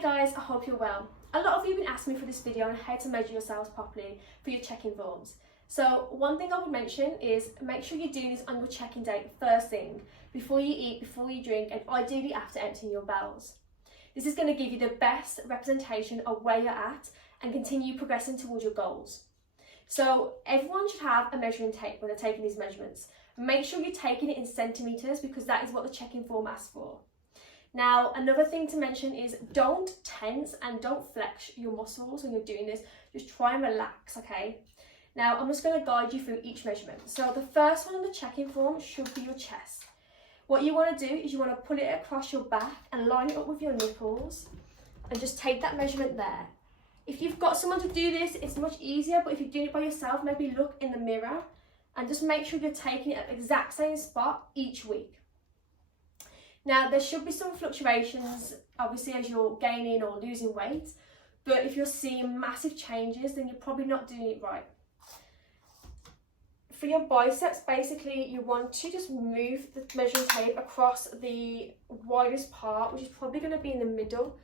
Hey guys, I hope you're well. A lot of you have been asking me for this video on how to measure yourselves properly for your check-in forms. So one thing I would mention is make sure you're doing this on your check-in date first thing, before you eat, before you drink, and ideally after emptying your bowels. This is going to give you the best representation of where you're at and continue progressing towards your goals. So everyone should have a measuring tape when they're taking these measurements. Make sure you're taking it in centimetres because that is what the check-in form asks for. Now, another thing to mention is don't tense and don't flex your muscles when you're doing this. Just try and relax, okay? Now, I'm just going to guide you through each measurement. So the first one on the check-in form should be your chest. What you want to do is you want to pull it across your back and line it up with your nipples and just take that measurement there. If you've got someone to do this, it's much easier, but if you're doing it by yourself, maybe look in the mirror and just make sure you're taking it at the exact same spot each week. Now, there should be some fluctuations, obviously, as you're gaining or losing weight, but if you're seeing massive changes, then you're probably not doing it right. For your biceps, basically, you want to just move the measuring tape across the widest part, which is probably going to be in the middle,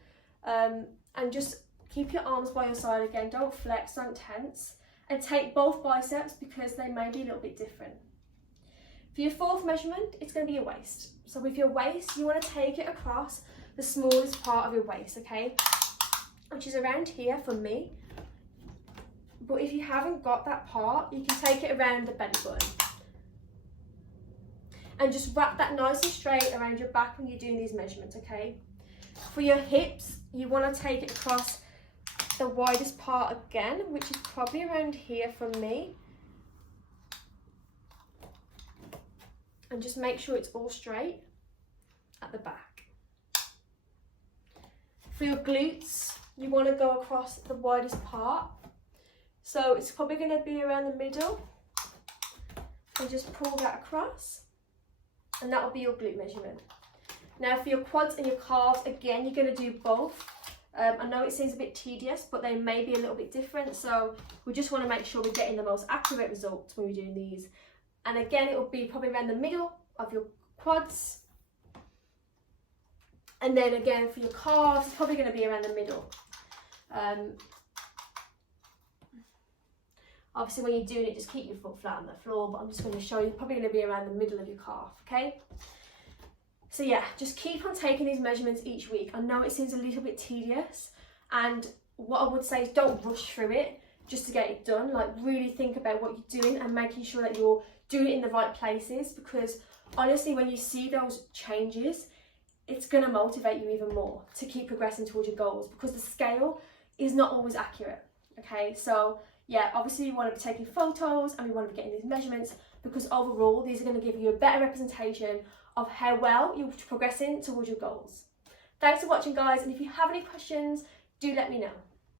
and just keep your arms by your side again. Don't flex, don't tense, and take both biceps because they may be a little bit different. For your fourth measurement, it's going to be your waist. So with your waist, you want to take it across the smallest part of your waist, okay? Which is around here for me. But if you haven't got that part, you can take it around the belly button. And just wrap that nice and straight around your back when you're doing these measurements, okay? For your hips, you want to take it across the widest part again, which is probably around here for me. And just make sure it's all straight at the back. For your glutes, you want to go across the widest part. So it's probably going to be around the middle. And just pull that across. And that will be your glute measurement. Now for your quads and your calves, again, you're going to do both. I know it seems a bit tedious, but they may be a little bit different. So we just want to make sure we're getting the most accurate results when we're doing these. And again, it will be probably around the middle of your quads. And then again, for your calves, it's probably going to be around the middle. Obviously, when you're doing it, just keep your foot flat on the floor. But I'm just going to show you, probably going to be around the middle of your calf, okay? So yeah, just keep on taking these measurements each week. I know it seems a little bit tedious. And what I would say is don't rush through it just to get it done. Like, really think about what you're doing and making sure that you're doing it in the right places, because honestly, when you see those changes, it's going to motivate you even more to keep progressing towards your goals, because the scale is not always accurate, okay? So yeah, obviously you want to be taking photos and we want to be getting these measurements, because overall these are going to give you a better representation of how well you're progressing towards your goals. Thanks for watching, guys, and if you have any questions, do let me know.